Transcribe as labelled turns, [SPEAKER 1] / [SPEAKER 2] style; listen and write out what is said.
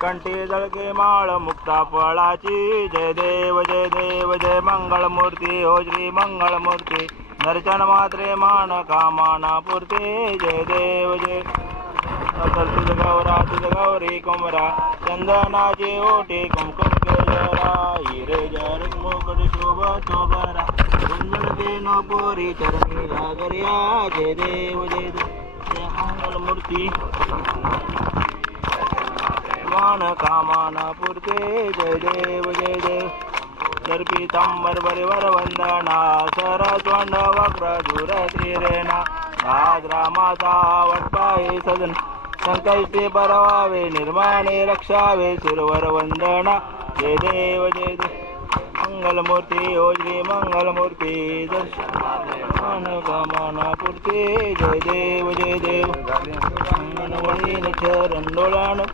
[SPEAKER 1] कंठी जळके माळ मुक्ता फळाची. जय देव जय देव जय मंगळमूर्ती हो श्री मंगळमूर्ती दर्शन मात्रे मान कामाना पूर्ती. जय देव जय. तुझ गौरा तुझ गौरी कुमरा. चंदनाचे ओटे कुमकुम केजरा हिरे जर मुकुट शोभ शोभरा कुंदन बेनो पोरी चरणी लागर्या. जय देव जय देव. जय मंगलमूर्ती. मान कामाना पुरते जय देव जय देव। दर्पी तांबर बरिवर वंदना सरस्वंड वक्र धुर त्रिरेना भाद्रा माता वटपाई सदन संकल्पे परवावे निर्माणे रक्षावे सुरवर वंदना जय देव जय देव। मंगलमूर्ती ओ श्री मंगलमूर्ती दर्शन कामाना जय देव जय देव। अंगणवळीन चरण